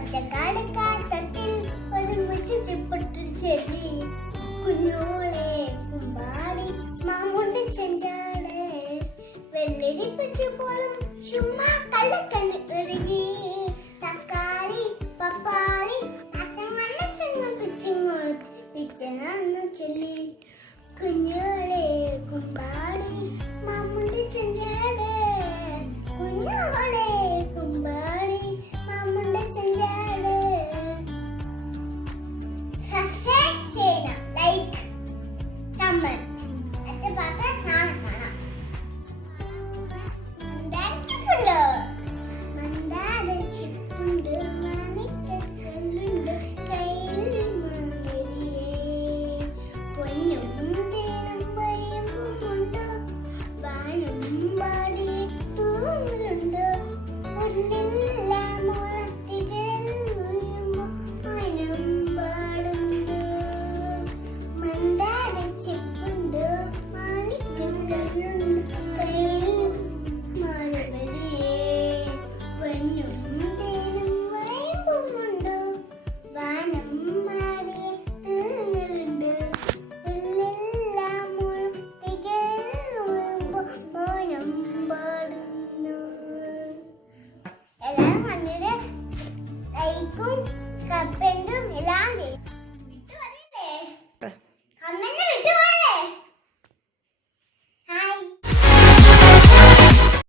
பச்சை காடுக்கா தட்டில் ஒரு முச்சு சிப்பிட்டு செடி குஞ்சோலே கும்பாடி மாமுண்டு செஞ்சா father Mm-hmm.